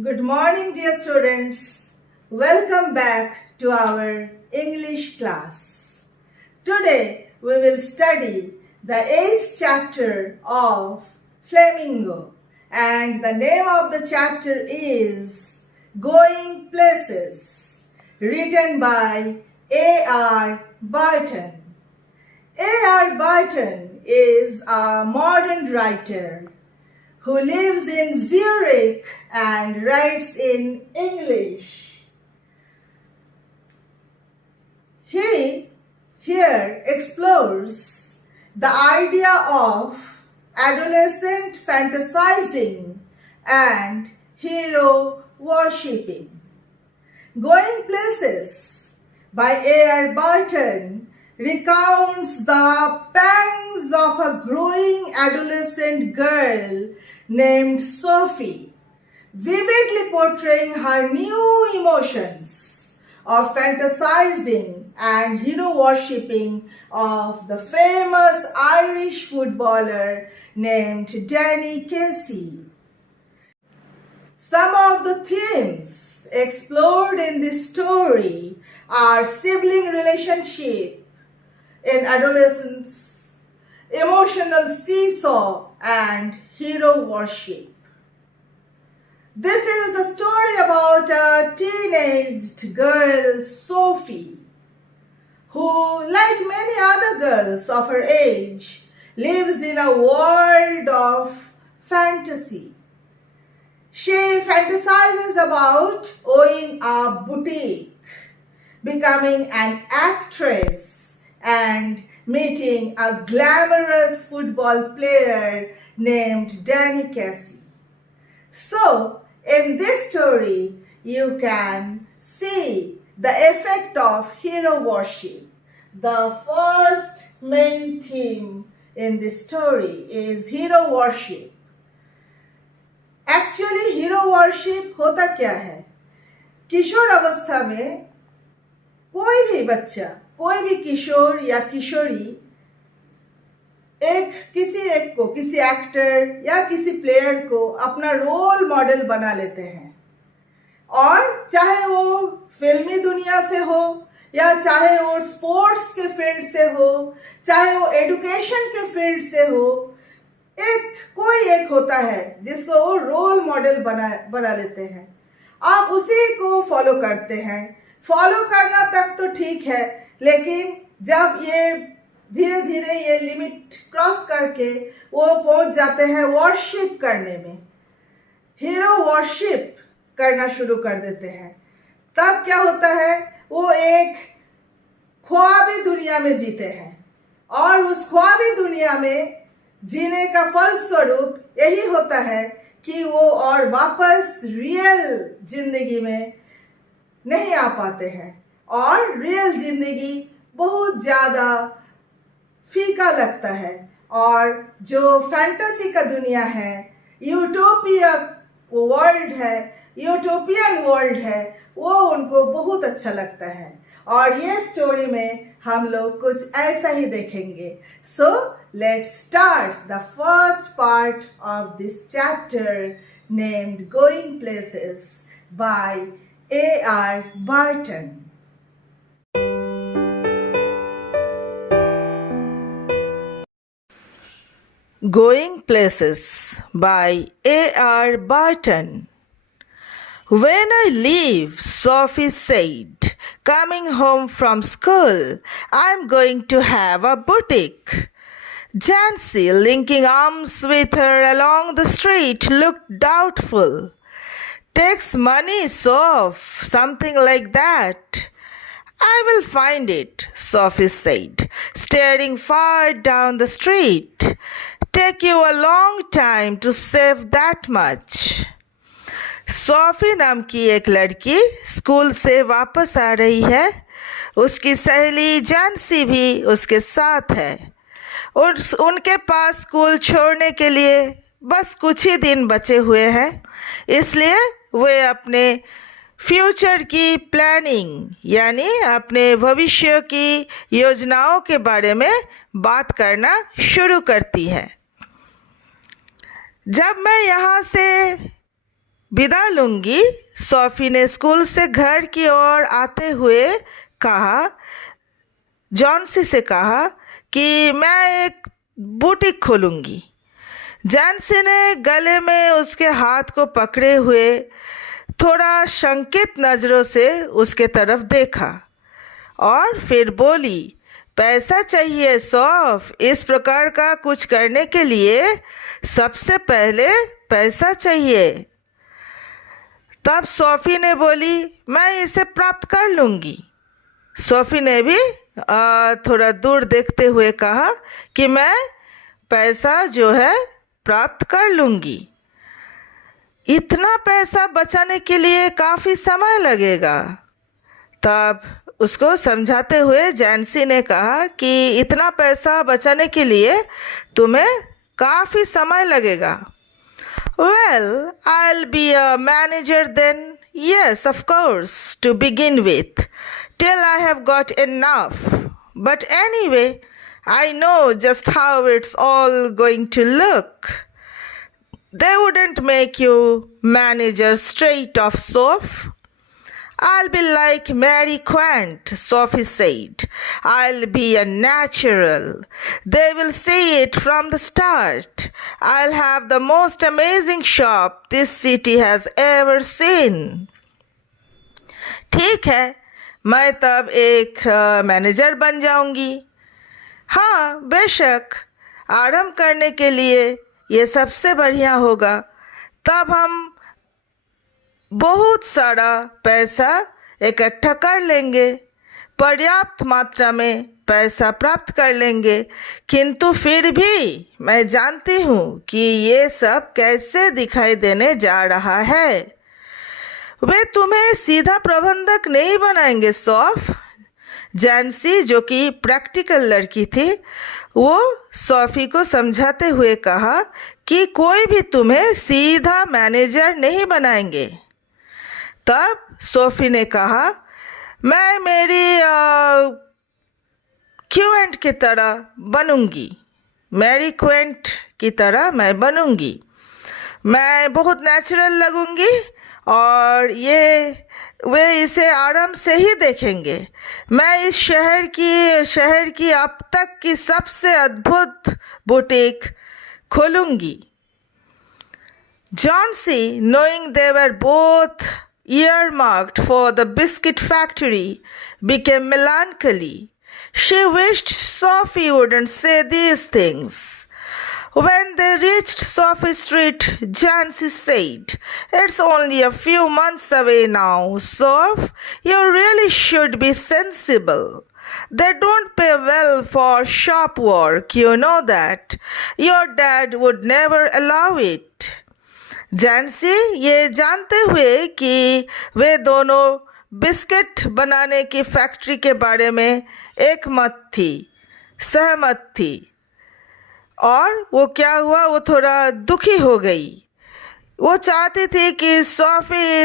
Good morning, dear students. Welcome back to our English class. Today we will study the 8th chapter of Flamingo, and the name of the chapter is Going Places, written by A.R. Barton. A.R. Barton is a modern writer who lives in Zurich and writes in English. He here explores the idea of adolescent fantasizing and hero worshipping. Going Places by A.R. Barton recounts the pangs of a growing adolescent girl named Sophie, vividly portraying her new emotions of fantasizing and hero worshipping of the famous Irish footballer named Danny Casey. Some of the themes explored in this story are sibling relationship in adolescence, emotional seesaw, and hero worship. This is a story about a teenaged girl, Sophie, who, like many other girls of her age, lives in a world of fantasy. She fantasizes about owning a boutique, becoming an actress, and meeting a glamorous football player named Danny Casey. So, in this story, you can see the effect of hero worship. The first main theme in this story is hero worship. Actually, hero worship होता क्या है? किशोर अवस्था में कोई भी बच्चा, कोई भी किशोर या किशोरी किसी एक्टर या किसी प्लेयर को अपना रोल मॉडल बना लेते हैं, और चाहे वो फिल्मी दुनिया से हो या चाहे वो स्पोर्ट्स के फील्ड से हो, चाहे वो एजुकेशन के फील्ड से हो, कोई एक होता है जिसको वो रोल मॉडल बना लेते हैं। आप उसी को फॉलो करते हैं। फॉलो करना तक तो ठीक है, लेकिन जब ये धीरे धीरे ये लिमिट क्रॉस करके वो पहुंच जाते हैं वर्शिप करने में, हीरो वर्शिप करना शुरू कर देते हैं, तब क्या होता है, वो एक ख्वाबी दुनिया में जीते हैं, और उस ख्वाबी दुनिया में जीने का फलस्वरूप यही होता है कि वो और वापस रियल जिंदगी में नहीं आ पाते हैं, और रियल जिंदगी बहुत ज़्यादा फीका लगता है, और जो फैंटेसी का दुनिया है, यूटोपियन वर्ल्ड है, वो उनको बहुत अच्छा लगता है। और ये स्टोरी में हम लोग कुछ ऐसा ही देखेंगे। So let's start the first part of this chapter named going places by A.R. Barton. Going Places by A.R. Barton. When I leave, Sophie said, coming home from school, I'm going to have a boutique. Jancy, linking arms with her along the street, looked doubtful. Takes money, Soph, something like that. I will find it, Sophie said, staring far down the street. Take you a long time to save that much. Sophie नाम की एक लड़की school से वापस आ रही है। उसकी सहेली जानसी भी उसके साथ है, और उनके पास स्कूल छोड़ने के लिए बस कुछ ही दिन बचे हुए हैं, इसलिए वे अपने फ्यूचर की प्लानिंग यानी अपने भविष्य की योजनाओं के बारे में बात करना शुरू करती है। जब मैं यहाँ से विदा लूंगी, सोफी ने स्कूल से घर की ओर आते हुए कहा। जॉन्सी से कहा कि मैं एक बुटीक खोलूंगी। जॉन्सी ने गले में उसके हाथ को पकड़े हुए थोड़ा शंकित नज़रों से उसके तरफ देखा और फिर बोली, पैसा चाहिए सौफ। इस प्रकार का कुछ करने के लिए सबसे पहले पैसा चाहिए। तब सोफी ने बोली, मैं इसे प्राप्त कर लूँगी। सोफी ने भी थोड़ा दूर देखते हुए कहा कि मैं पैसा जो है प्राप्त कर लूँगी। इतना पैसा बचाने के लिए काफ़ी समय लगेगा। तब उसको समझाते हुए जॉन्सी ने कहा कि इतना पैसा बचाने के लिए तुम्हें काफ़ी समय लगेगा। Well, I'll be a manager then. Yes, of course, to begin with, till I have got enough. But anyway, I know just how it's all going to look. They wouldn't make you manager straight off, Soph. I'll be like Mary Quant, Sophie said. I'll be a natural. They will see it from the start. I'll have the most amazing shop this city has ever seen. ठीक है, मैं तब एक manager बन जाऊंगी। हाँ, बेशक, आरंभ करने के लिए ये सबसे बढ़िया होगा। तब हम बहुत सारा पैसा इकट्ठा कर लेंगे, पर्याप्त मात्रा में पैसा प्राप्त कर लेंगे। किंतु फिर भी मैं जानती हूँ कि ये सब कैसे दिखाई देने जा रहा है। वे तुम्हें सीधा प्रबंधक नहीं बनाएंगे सौफ। जॉन्सी, जो कि प्रैक्टिकल लड़की थी, वो सोफी को समझाते हुए कहा कि कोई भी तुम्हें सीधा मैनेजर नहीं बनाएंगे। तब सोफी ने कहा, मैं मेरी क्वेंट की तरह बनूंगी। मैरी क्वेंट की तरह मैं बनूंगी। मैं बहुत नेचुरल लगूंगी और वे इसे आराम से ही देखेंगे। मैं इस शहर की अब तक की सबसे अद्भुत बुटीक खोलूंगी। Johnsy, knowing they were both earmarked for the biscuit factory, became melancholy. She wished Sophie wouldn't say these things. When they reached Sophie Street, Johnsy said, "It's only a few months away now, Soph. You really should be sensible. They don't pay well for shop work, you know that. Your dad would never allow it." Johnsy ये जानते हुए कि वे दोनों biscuit बनाने की factory के बारे में सहमत थी, और वो क्या हुआ, वो थोड़ा दुखी हो गई। वो चाहती थी कि सोफी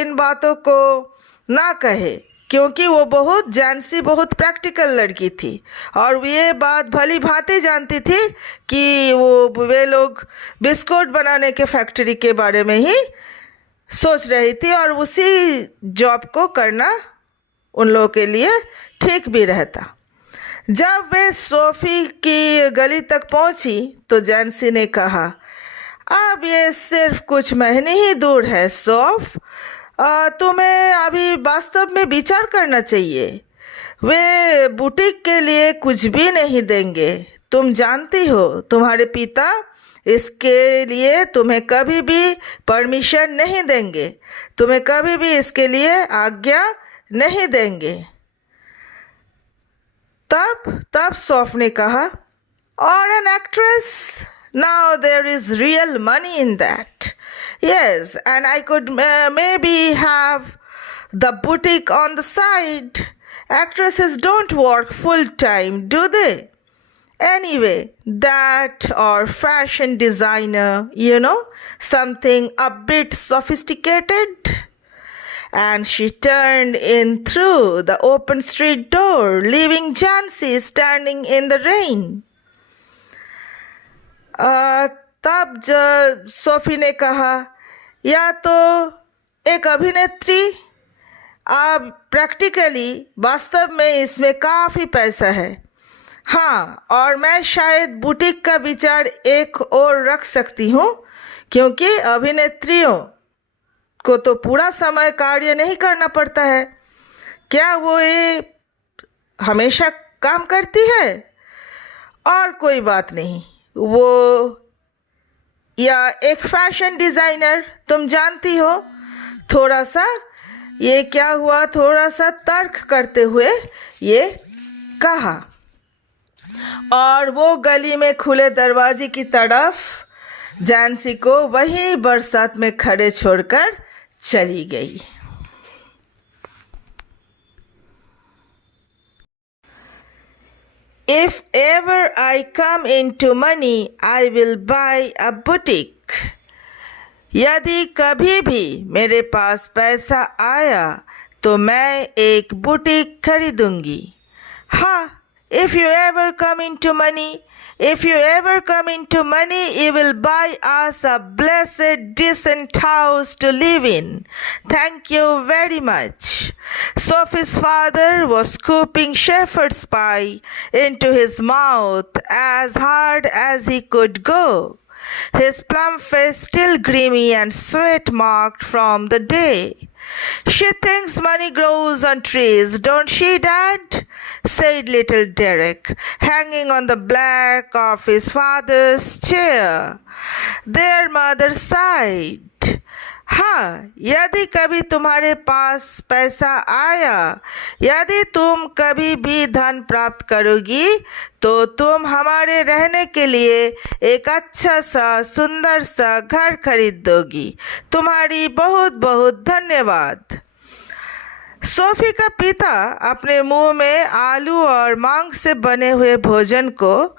इन बातों को ना कहे, क्योंकि जॉन्सी बहुत प्रैक्टिकल लड़की थी और ये बात भली भांति जानती थी कि वे लोग बिस्कुट बनाने के फैक्ट्री के बारे में ही सोच रही थी और उसी जॉब को करना उन लोगों के लिए ठीक भी रहता। जब वे सोफी की गली तक पहुंची तो जॉन्सी ने कहा, अब ये सिर्फ कुछ महीने ही दूर है सौफ। तुम्हें अभी वास्तव में विचार करना चाहिए। वे बुटीक के लिए कुछ भी नहीं देंगे। तुम जानती हो, तुम्हारे पिता इसके लिए तुम्हें कभी भी परमिशन नहीं देंगे, तुम्हें कभी भी इसके लिए आज्ञा नहीं देंगे। तब सौफ ने कहा, और an actress, now there is real money in that. Yes, and I could maybe have the boutique on the side. Actresses don't work full time, do they? Anyway, that or fashion designer, something a bit sophisticated. And she turned in through the open street door, leaving Jhansi standing in the rain. तब Sophie ने कहा या तो एक अभिनेत्री। अब practically वास्तव में इसमें काफ़ी पैसा है। हाँ, और मैं शायद बुटीक का विचार एक और रख सकती हूँ, क्योंकि अभिनेत्रियों को तो पूरा समय कार्य नहीं करना पड़ता है। क्या वो ये हमेशा काम करती है? और कोई बात नहीं, वो या एक फैशन डिज़ाइनर, तुम जानती हो। थोड़ा सा ये क्या हुआ, थोड़ा सा तर्क करते हुए ये कहा, और वो गली में खुले दरवाजे की तरफ जैंसी को वहीं बरसात में खड़े छोड़कर चली गई। If ever I come into money, I will buy a boutique. यदि कभी भी मेरे पास पैसा आया तो मैं एक बुटीक खरीदूंगी। हाँ, if you ever come into money, you will buy us a blessed, decent house to live in. Thank you very much. Sophie's father was scooping shepherd's pie into his mouth as hard as he could go, his plump face still grimy and sweat-marked from the day. She thinks money grows on trees, don't she, Dad? Said little Derek, hanging on the back of his father's chair. Their mother sighed. हाँ, यदि कभी तुम्हारे पास पैसा आया, यदि तुम कभी भी धन प्राप्त करोगी, तो तुम हमारे रहने के लिए एक अच्छा सा सुंदर सा घर खरीद दोगी। तुम्हारी बहुत बहुत धन्यवाद। सोफी का पिता अपने मुंह में आलू और मांस से बने हुए भोजन को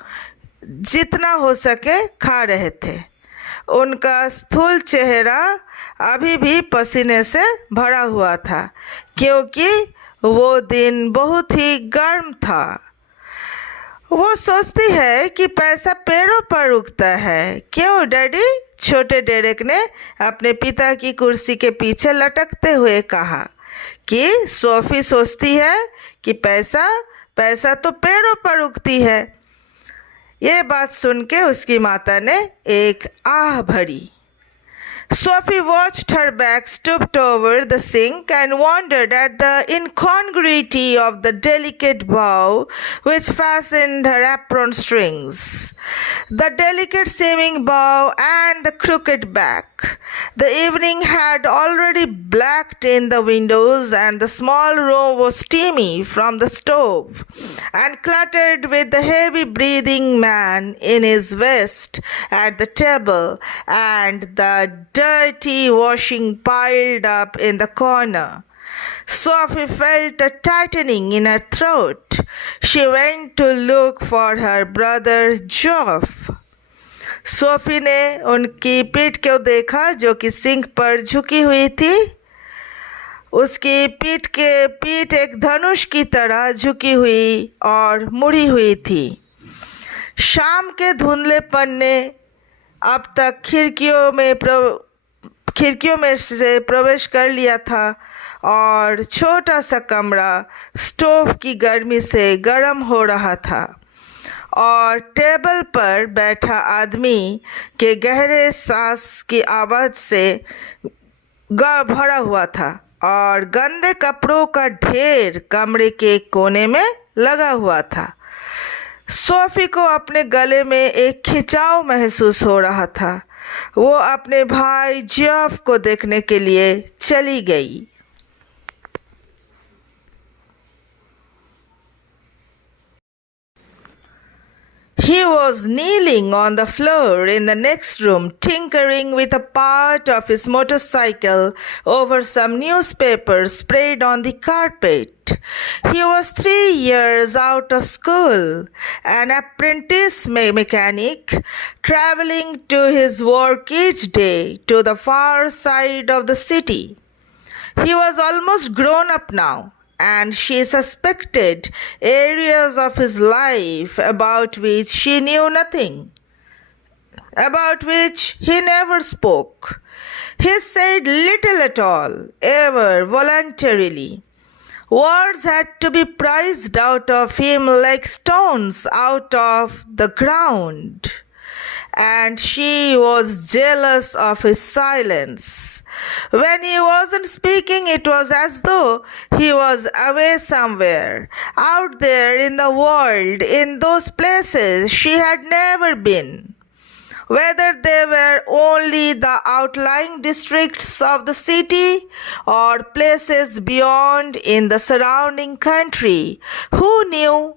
जितना हो सके खा रहे थे। उनका स्थूल चेहरा अभी भी पसीने से भरा हुआ था, क्योंकि वो दिन बहुत ही गर्म था। वो सोचती है कि पैसा पेड़ों पर उगता है, क्यों डैडी? छोटे डेरेक ने अपने पिता की कुर्सी के पीछे लटकते हुए कहा कि सोफी सोचती है कि पैसा तो पेड़ों पर उगती है। ये बात सुन के उसकी माता ने एक आह भरी। Sophie watched her back stooped over the sink and wondered at the incongruity of the delicate bow which fastened her apron strings. The delicate seeming bow and the crooked back. The evening had already blacked in the windows and the small room was steamy from the stove and cluttered with the heavy breathing man in his vest at the table and the dirty washing piled up in the corner. Sophie felt a tightening in her throat. She went to look for her brother Geoff. Sophie ने उनकी पीठ को देखा जो कि sink पर झुकी हुई थी। उसकी पीठ एक धनुष की तरह झुकी हुई और मुड़ी हुई थी। शाम के धुंधलेपन ने अब तक खिड़कियों में से प्रवेश कर लिया था और छोटा सा कमरा स्टोव की गर्मी से गर्म हो रहा था और टेबल पर बैठा आदमी के गहरे सांस की आवाज़ से भरा हुआ था और गंदे कपड़ों का ढेर कमरे के कोने में लगा हुआ था। सोफी को अपने गले में एक खिंचाव महसूस हो रहा था। वो अपने भाई जियोफ को देखने के लिए चली गई। He was kneeling on the floor in the next room, tinkering with a part of his motorcycle over some newspapers spread on the carpet. He was 3 years out of school, an apprentice mechanic, traveling to his work each day to the far side of the city. He was almost grown up now, and she suspected areas of his life about which she knew nothing, about which he never spoke. He said little at all, ever voluntarily. Words had to be prized out of him like stones out of the ground. And she was jealous of his silence. When he wasn't speaking, it was as though he was away somewhere, out there in the world, in those places she had never been. Whether they were only the outlying districts of the city or places beyond in the surrounding country, who knew?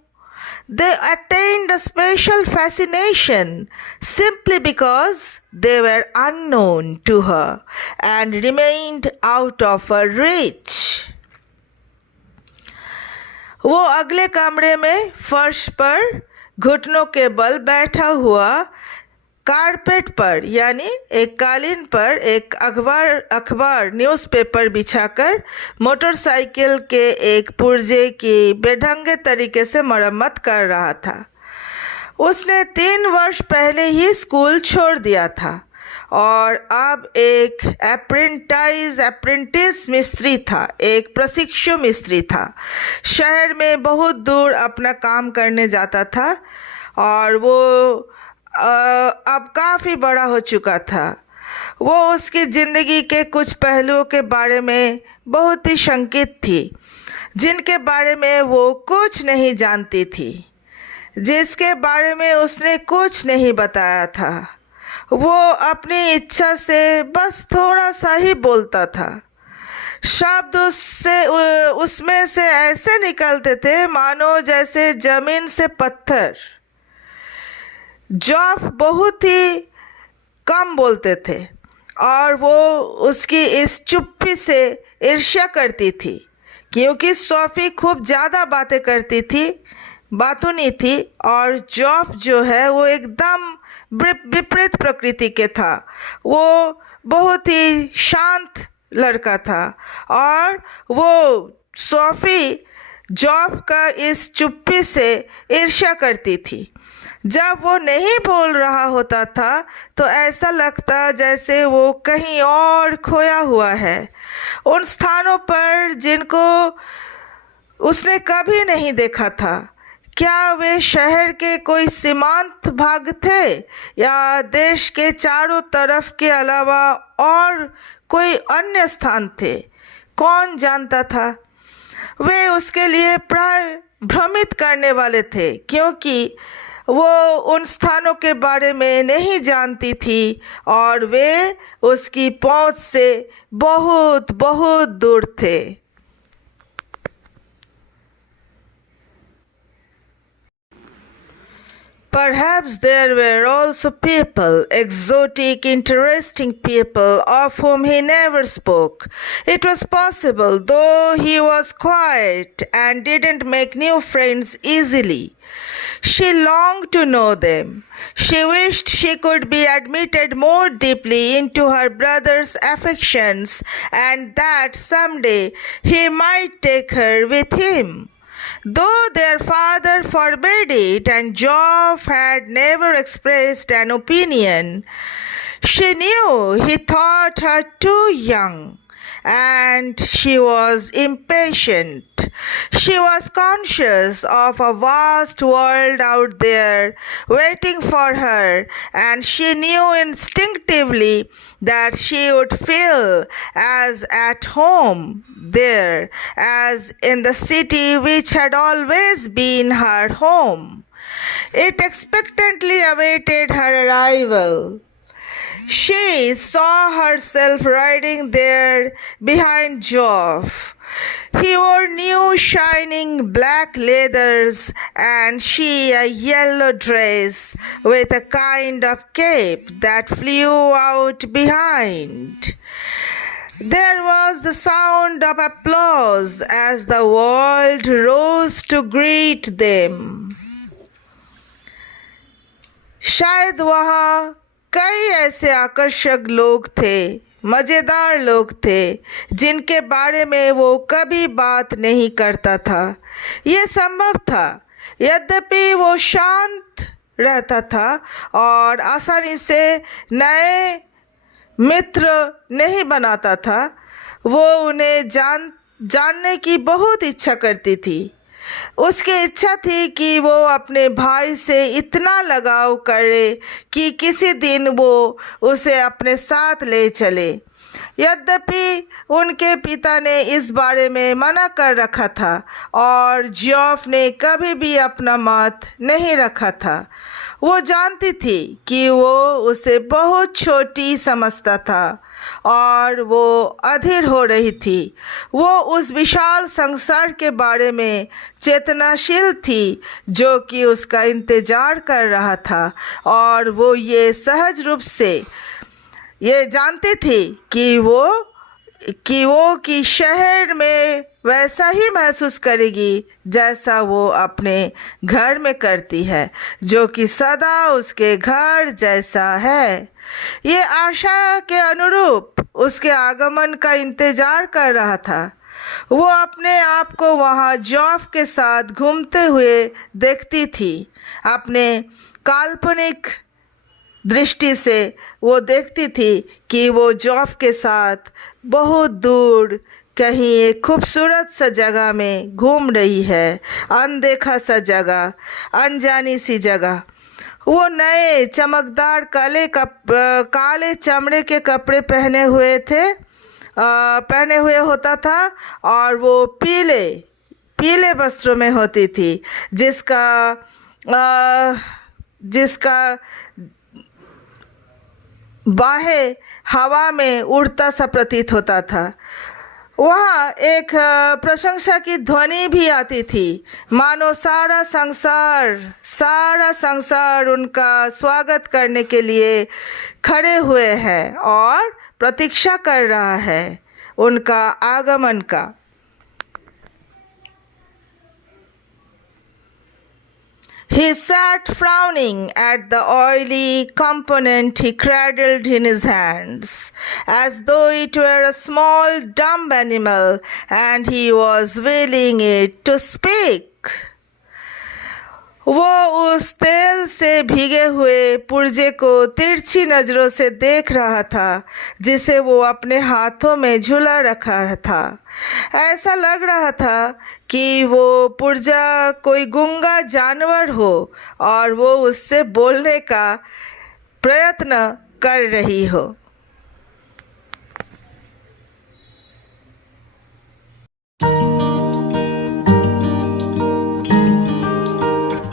They attained a special fascination simply because they were unknown to her and remained out of her reach. वो अगले कमरे में फर्श पर घुटनों के बल बैठा हुआ कारपेट पर यानी एक कालीन पर एक अखबार न्यूज़पेपर बिछाकर मोटरसाइकिल के एक पुर्जे की बेढंगे तरीके से मरम्मत कर रहा था। उसने 3 वर्ष पहले ही स्कूल छोड़ दिया था और अब एक अप्रेंटिस मिस्त्री था, एक प्रशिक्षु मिस्त्री था। शहर में बहुत दूर अपना काम करने जाता था और वो अब काफ़ी बड़ा हो चुका था। वो उसकी ज़िंदगी के कुछ पहलुओं के बारे में बहुत ही शंकित थी, जिनके बारे में वो कुछ नहीं जानती थी, जिसके बारे में उसने कुछ नहीं बताया था। वो अपनी इच्छा से बस थोड़ा सा ही बोलता था। शब्द उसमें से ऐसे निकलते थे मानो जैसे ज़मीन से पत्थर। जॉफ बहुत ही कम बोलते थे और वो उसकी इस चुप्पी से ईर्ष्या करती थी, क्योंकि सोफी खूब ज़्यादा बातें करती थी, बातूनी थी और जॉफ जो है वो एकदम विपरीत प्रकृति के था। वो बहुत ही शांत लड़का था और वो सोफी जॉफ का इस चुप्पी से ईर्ष्या करती थी। जब वो नहीं बोल रहा होता था तो ऐसा लगता जैसे वो कहीं और खोया हुआ है, उन स्थानों पर जिनको उसने कभी नहीं देखा था। क्या वे शहर के कोई सीमांत भाग थे या देश के चारों तरफ के अलावा और कोई अन्य स्थान थे? कौन जानता था? वे उसके लिए प्राय भ्रमित करने वाले थे, क्योंकि वो उन स्थानों के बारे में नहीं जानती थी और वे उसकी पहुंच से बहुत बहुत दूर थे। Perhaps there were also people, exotic, interesting people, of whom he never spoke. It was possible, though he was quiet and didn't make new friends easily. She longed to know them. She wished she could be admitted more deeply into her brother's affections and that someday he might take her with him. Though their father forbade it and Geoff had never expressed an opinion, she knew he thought her too young. And she was impatient. She was conscious of a vast world out there waiting for her, and she knew instinctively that she would feel as at home there as in the city which had always been her home. It expectantly awaited her arrival. She saw herself riding there behind Geoff. He wore new shining black leathers and she a yellow dress with a kind of cape that flew out behind. There was the sound of applause as the world rose to greet them. शायद वहाँ कई ऐसे आकर्षक लोग थे, मज़ेदार लोग थे, जिनके बारे में वो कभी बात नहीं करता था। ये संभव था, यद्यपि वो शांत रहता था और आसानी से नए मित्र नहीं बनाता था। वो उन्हें जानने की बहुत इच्छा करती थी। उसकी इच्छा थी कि वो अपने भाई से इतना लगाव करे कि किसी दिन वो उसे अपने साथ ले चले। यद्यपि उनके पिता ने इस बारे में मना कर रखा था और जियोफ ने कभी भी अपना मत नहीं रखा था। वो जानती थी कि वो उसे बहुत छोटी समझता था और वो अधीर हो रही थी। वो उस विशाल संसार के बारे में चेतनाशील थी जो कि उसका इंतजार कर रहा था, और वो ये सहज रूप से ये जानती थी कि शहर में वैसा ही महसूस करेगी जैसा वो अपने घर में करती है, जो कि सदा उसके घर जैसा है। ये आशा के अनुरूप उसके आगमन का इंतजार कर रहा था। वो अपने आप को वहाँ जॉफ के साथ घूमते हुए देखती थी। अपने काल्पनिक दृष्टि से वो देखती थी कि वो जॉफ के साथ बहुत दूर कहीं एक खूबसूरत सा जगह में घूम रही है, अनदेखा सा जगह, अनजानी सी जगह। वो नए चमकदार काले चमड़े के कपड़े पहने हुए होता था और वो पीले वस्त्रों में होती थी, जिसका बाहें हवा में उड़ता सा प्रतीत होता था। वहाँ एक प्रशंसा की ध्वनि भी आती थी, मानो सारा संसार उनका स्वागत करने के लिए खड़े हुए हैं और प्रतीक्षा कर रहा है उनका आगमन का। He sat frowning at the oily component he cradled in his hands, as though it were a small dumb animal and he was willing it to speak. वो उस तेल से भीगे हुए पुर्जे को तिरछी नज़रों से देख रहा था जिसे वो अपने हाथों में झूला रखा था। ऐसा लग रहा था कि वो पुर्जा कोई गूंगा जानवर हो और वो उससे बोलने का प्रयत्न कर रही हो।